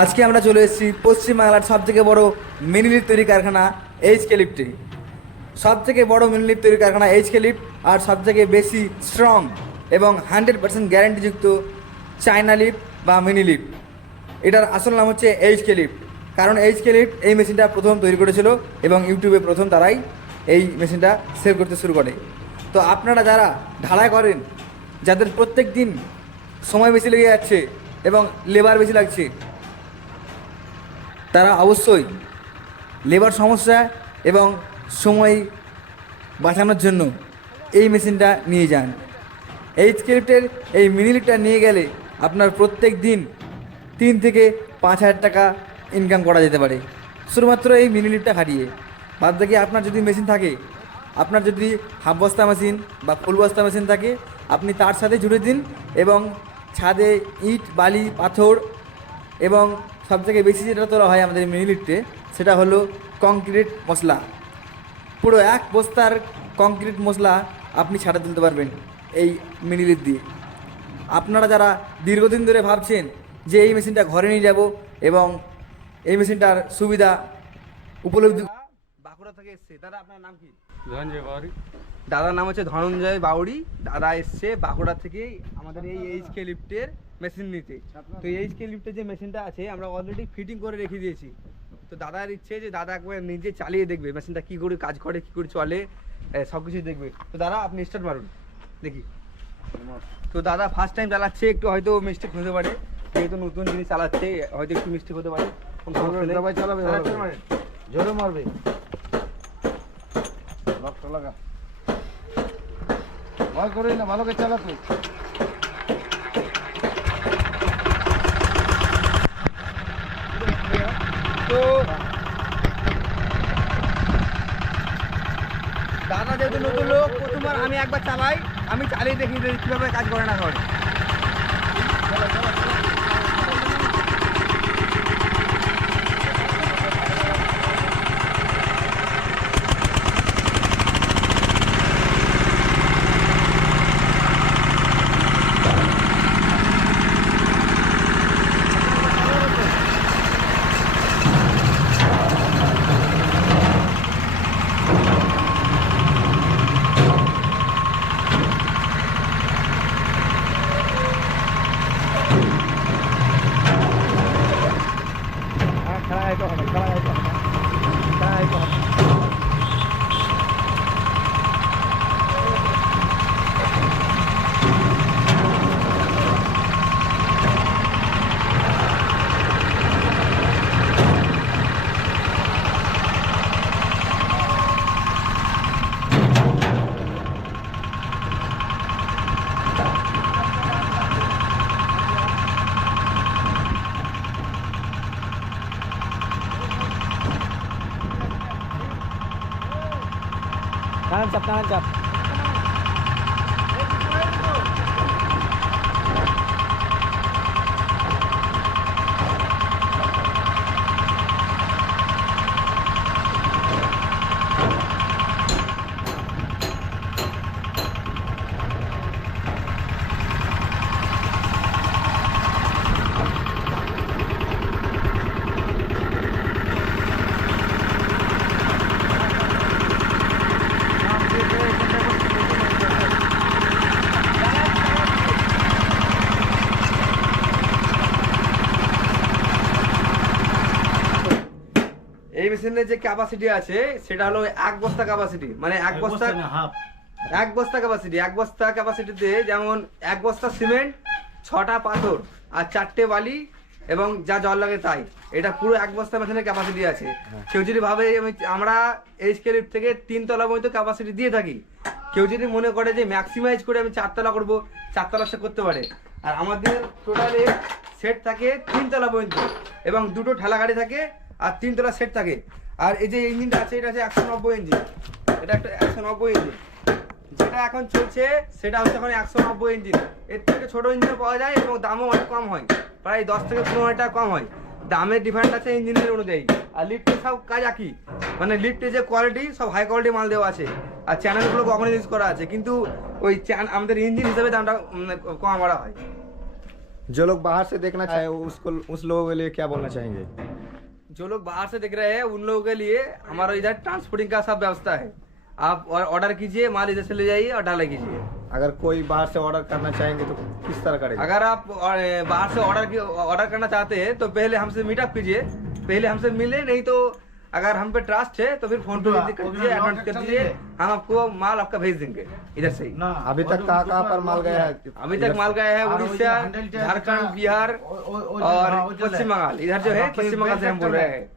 আজকে আমরা চলে এসেছি পশ্চিমবাংলার সবথেকে বড় মিনি লিফট তৈরি কারখানা এইচকে লিফটে। সবথেকে বড় মিনি লিফট তৈরি কারখানা এইচকে লিফট, আর সবথেকে বেশি স্ট্রং এবং 100% গ্যারান্টিযুক্ত চায়না লিফট বা মিনি লিফট। এটার আসল নাম হচ্ছে এইচকে লিফট, কারণ এইচকে লিফট এই মেশিনটা প্রথম তৈরি করেছিল এবং ইউটিউবে প্রথম তারাই এই মেশিনটা সেল করতে শুরু করে। তো আপনারা যারা ঢালাই করেন, যাদের প্রত্যেক দিন সময় বেশি লেগে যাচ্ছে এবং লেবার বেশি লাগছে, তারা অবশ্যই লেবার সমস্যা এবং সময় বাঁচানোর জন্য এই মেশিনটা নিয়ে যান। এইচকে লিফটের এই মিনি লিফটটা নিয়ে গেলে আপনার প্রত্যেক দিন 3 থেকে 5,000 টাকা ইনকাম করা যেতে পারে শুধুমাত্র এই মিনি লিফটটা খাটিয়ে। বাদ বাকি আপনার যদি মেশিন থাকে, আপনার যদি হাফ বস্তা মেশিন বা ফুল বস্তা মেশিন থাকে, আপনি তার সাথে জুড়ে দিন এবং ছাদে ইট, বালি, পাথর এবং সবথেকে বেশি যেটা তোলা হয় আমাদের মিনি লিফটে সেটা হলো কংক্রিট মশলা। পুরো 1 বস্তার কংক্রিট মশলা আপনি ছাদে তুলতে পারবেন এই মিনি লিফট দিয়ে। আপনারা যারা দীর্ঘদিন ধরে ভাবছেন যে এই মেশিনটা ঘরে নিয়ে যাব এবং এই মেশিনটার সুবিধা উপলব্ধি, বাঁকুড়া থেকে এসছে। দাদা আপনার নাম কি? ধনঞ্জয় বাউরি। দাদার নাম হচ্ছে ধনঞ্জয় বাউরি। দাদা এসছে বাঁকুড়া থেকে আমাদের এই এইচকে লিফটের মেশিন নিতে। তো এইচকে লিফটের যে মেশিনটা আছে আমরা অলরেডি ফিটিং করে রেখে দিয়েছি। তো দাদার ইচ্ছে যে দাদা একবার নিজে চালিয়ে দেখবে মেশিনটা কী করে কাজ করে, কী করে চলে, সব কিছু দেখবে। তো দাদা আপনি স্টার্ট মারুন দেখি। তো দাদা ফার্স্ট টাইম চালাচ্ছে, একটু হয়তো মিস্টেক হতে পারে, যেহেতু নতুন জিনিস চালাচ্ছে হয়তো একটু মিস্টেক হতে পারে। চালাবে জোরে মারবে, লকটা লাগা, ভয় করে না, ভালো করে চালা তুই। তো দাদা যেহেতু নতুন লোক, প্রথমবার আমি একবার চালাই, আমি চালিয়ে দেখি যে কীভাবে কাজ করে না করে। Tangan cap. এই মেশিনের যে ক্যাপাসিটি আছে সেটা হলো 1 বস্তা ক্যাপাসিটি, মানে 1 বস্তা ক্যাপাসিটি। 1 বস্তা ক্যাপাসিটিতে যেমন 1 বস্তা সিমেন্ট, 6টা পাথর আর 4টে বালি এবং যা জল লাগে তাই, এটা পুরো 1 বস্তা মেশিনের ক্যাপাসিটি আছে। কেউ যদি ভাবে আমরা এইচকে লিফট থেকে 3 তলা পর্যন্ত ক্যাপাসিটি দিয়ে থাকি, কেউ যদি মনে করে যে ম্যাক্সিমাইজ করে আমি 4 তলা করবো, 4 তলা সে করতে পারে। আর আমাদের টোটালে সেট থাকে 3 তলা পর্যন্ত এবং 2টো ঠেলা গাড়ি থাকে আর 3 তলা সেট থাকে। আর এই যে ইঞ্জিনটা আছে এটা আছে 190 ইঞ্জিন, এটা একটা 190 ইঞ্জিন যেটা এখন চলছে, সেটা হচ্ছে এখন 190 ইঞ্জিন। এর থেকে ছোট ইঞ্জিনও পাওয়া যায় এবং দামও অনেক কম হয়, প্রায় 10 থেকে 15 টাকা কম হয়। দামের ডিফারেন্স আছে ইঞ্জিনের অনুযায়ী। আর লিফটের সব কাজ একই, মানে লিফটের যে কোয়ালিটি সব হাই কোয়ালিটি মাল দেওয়া আছে আর চ্যানেলগুলো অর্গানাইজ করা আছে, কিন্তু ওই আমাদের ইঞ্জিন হিসাবে দামটা কম করা হয়। जो लोग बाहर से देखना चाहे उसको उस लोगों के लिए क्या बोलना चाहेंगे? जो लोग बाहर से देख रहे हैं उन लोगों के लिए हमारा इधर ट्रांसपोर्टिंग का सब व्यवस्था है। आप ऑर्डर कीजिए, माल इधर से ले जाइए और डाला कीजिए। अगर कोई बाहर से ऑर्डर करना चाहेंगे तो किस तरह करेंगे? अगर आप बाहर से ऑर्डर करना चाहते हैं तो पहले हमसे मीटअप कीजिए, पहले हमसे मिले, नहीं तो अगर हम पे ट्रस्ट है तो फिर फोन पे कर दीजिए, एडवांस कर दीजिए, हम आपको माल आपका भेज देंगे इधर से ही। अभी तक कहाँ पर माल गया है? अभी तक माल गया है उड़ीसा, झारखंड, बिहार और पश्चिम बंगाल। इधर जो है पश्चिम बंगाल से हम बोल रहे हैं।